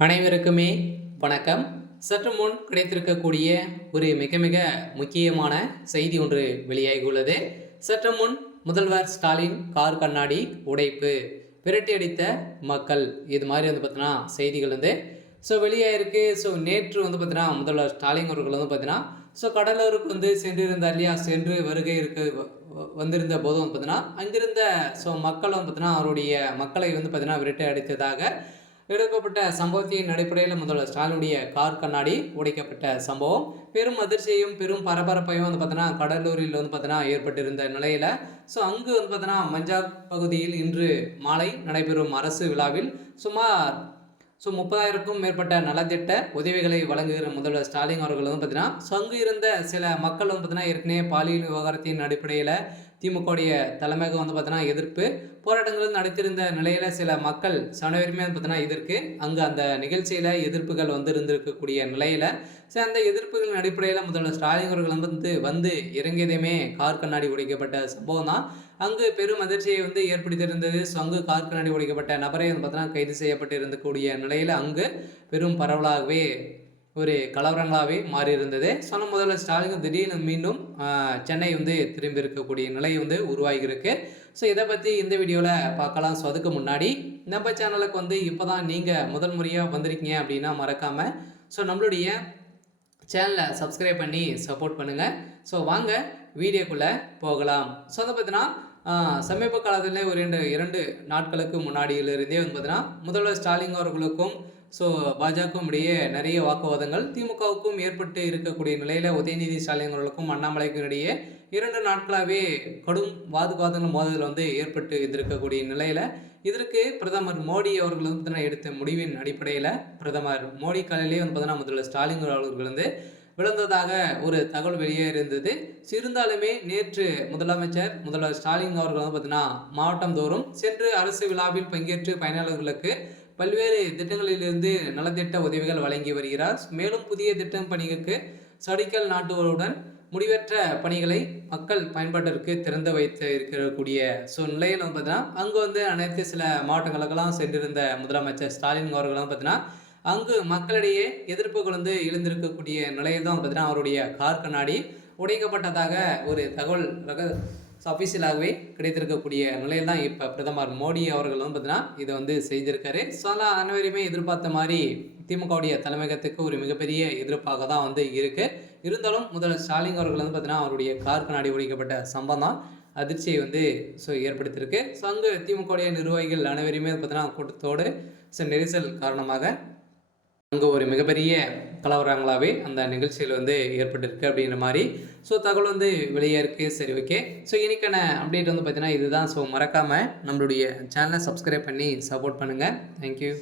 அனைவருக்குமே வணக்கம். சற்று முன் கிடைத்திருக்கக்கூடிய ஒரு மிக மிக முக்கியமான செய்தி ஒன்று வெளியாகியுள்ளது. சற்று முன் முதல்வர் ஸ்டாலின் கார் கண்ணாடி உடைப்பு, விரட்டி அடித்த மக்கள், இது மாதிரி பார்த்தீங்கன்னா செய்திகள் வெளியாயிருக்கு. நேற்று பார்த்தீங்கன்னா முதல்வர் ஸ்டாலின் அவர்கள் கடலூருக்கு சென்றிருந்தார் இல்லையா? சென்று வருகை வந்திருந்த போதும் பார்த்தீங்கன்னா அங்கிருந்த மக்கள் பார்த்தீங்கன்னா அவருடைய மக்களை பார்த்தீங்கன்னா விரட்டி அடித்ததாக எடுக்கப்பட்ட சம்பவத்தின் அடிப்படையில் முதல்வர் ஸ்டாலினுடைய கார் கண்ணாடி உடைக்கப்பட்ட சம்பவம் பெரும் அதிர்ச்சியையும் பெரும் பரபரப்பையும் பார்த்தீங்கன்னா கடலூரில் பார்த்தீங்கன்னா ஏற்பட்டிருந்த நிலையில் அங்கு பார்த்தீங்கன்னா மஞ்சார் பகுதியில் இன்று மாலை நடைபெறும் அரசு விழாவில் சுமார் 30,000க்கும் மேற்பட்ட நலத்திட்ட உதவிகளை வழங்குகிற முதல்வர் ஸ்டாலின் அவர்கள் பார்த்தீங்கன்னா அங்கு இருந்த சில மக்கள் பார்த்தீங்கன்னா ஏற்கனவே பாலியல் விவகாரத்தின் அடிப்படையில் திமுகவுடைய தலைமையகம் பார்த்தீங்கன்னா எதிர்ப்பு போராட்டங்கள் நடத்தியிருந்த நிலையில் சில மக்கள் அனைவருமே பார்த்தீங்கன்னா இதற்கு அங்கே அந்த நிகழ்ச்சியில் எதிர்ப்புகள் இருந்திருக்கக்கூடிய நிலையில் அந்த எதிர்ப்புகளின் அடிப்படையில் முதல்வர் ஸ்டாலின் அவர்கள் வந்து இறங்கியதையுமே கார் கண்ணாடி உடைக்கப்பட்ட சம்பவம் தான் அங்கு பெரும் அதிர்ச்சியை ஏற்படுத்தியிருந்தது. அங்கு கார் கண்ணாடி உடைக்கப்பட்ட நபரை பார்த்தீங்கன்னா கைது செய்யப்பட்டு இருந்தக்கூடிய நிலையில் அங்கு பெரும் பரவலாகவே ஒரு கலவரங்களாகவே மாறியிருந்தது. சொன்ன முதல்ல ஸ்டாலின் திடீர்னு மீண்டும் சென்னை திரும்பி இருக்கக்கூடிய நிலை உருவாகியிருக்கு. இதை பற்றி இந்த வீடியோவில் பார்க்கலாம். அதுக்கு முன்னாடி நம்ம சேனலுக்கு இப்போ தான் நீங்கள் முதல் முறையாக வந்திருக்கீங்க அப்படின்னா மறக்காமல் நம்மளுடைய சேனலை சப்ஸ்கிரைப் பண்ணி சப்போர்ட் பண்ணுங்கள். வாங்க வீடியோக்குள்ளே போகலாம். அதை பார்த்தீங்கன்னா சமீப காலத்தில் ஒரு இரண்டு நாட்களுக்கு முன்னாடியிலிருந்தே பார்த்தீங்கன்னா முதல்வர் ஸ்டாலின் அவர்களுக்கும் பாஜகவும் இடையே நிறைய வாக்குவாதங்கள் திமுகவுக்கும் ஏற்பட்டு இருக்கக்கூடிய நிலையில் உதயநிதி ஸ்டாலின் அவர்களுக்கும் அண்ணாமலைக்கும் இடையே 2 நாட்களாகவே கடும் வாக்குவாதங்கள் மோதல் ஏற்பட்டு இருந்திருக்கக்கூடிய நிலையில் இதற்கு பிரதமர் மோடி அவர்கள் எடுத்த முடிவின் அடிப்படையில் பிரதமர் மோடி காலையிலேயே பார்த்தீங்கன்னா முதல்வர் ஸ்டாலின் அவர்கள் விழுந்ததாக ஒரு தகவல் வெளியே இருந்தது. இருந்தாலுமே நேற்று முதல்வர் ஸ்டாலின் அவர்கள் பார்த்தீங்கன்னா மாவட்டம் தோறும் சென்று அரசு விழாவில் பங்கேற்று பயனாளர்களுக்கு பல்வேறு திட்டங்களிலிருந்து நலத்திட்ட உதவிகள் வழங்கி வருகிறார். மேலும் புதிய திட்டம் பணிகளுக்கு அடிக்கல் நாட்டுவதுடன் முடிவற்ற பணிகளை மக்கள் பயன்பாட்டிற்கு திறந்து வைத்து இருக்கக்கூடிய நிலையில் பார்த்தீங்கன்னா அங்கு அனைத்து சில மாவட்டங்களுக்கெல்லாம் சென்றிருந்த முதலமைச்சர் ஸ்டாலின் அவர்களும் பார்த்தீங்கன்னா அங்கு மக்களிடையே எதிர்ப்புகள் எழுந்திருக்கக்கூடிய நிலையில் தான் பார்த்தீங்கன்னா அவருடைய கார் கண்ணாடி உடைக்கப்பட்டதாக ஒரு தகவல் அஃபீஷியலாகவே கிடைத்திருக்கக்கூடிய நிலையில் தான் இப்போ பிரதமர் மோடி அவர்கள் பார்த்தீங்கன்னா இதை செய்திருக்காரு. அனைவருமே எதிர்பார்த்த மாதிரி திமுகவுடைய தலைமையகத்துக்கு ஒரு மிகப்பெரிய எதிர்ப்பாக தான் இருக்குது. இருந்தாலும் முதல்வர் ஸ்டாலின் அவர்கள் பார்த்தீங்கன்னா அவருடைய கார் கண்ணாடி உடைக்கப்பட்ட சம்பவம் தான் அதிர்ச்சியை ஏற்படுத்தியிருக்கு. அங்கு திமுகவுடைய நிர்வாகிகள் அனைவருமே பார்த்தீங்கன்னா கூட்டத்தோடு நெரிசல் காரணமாக அங்கே ஒரு மிகப்பெரிய கலவரங்களாகவே அந்த நிகழ்ச்சியில் ஏற்பட்டிருக்கு அப்படிங்கிற மாதிரி தகவல் வெளியே இருக்குது. சரி, ஓகே. இன்னைக்கான அப்டேட் பார்த்தீங்கன்னா இதுதான். மறக்காமல் நம்மளுடைய சேனலை சப்ஸ்கிரைப் பண்ணி சப்போர்ட் பண்ணுங்கள். தேங்க்யூ.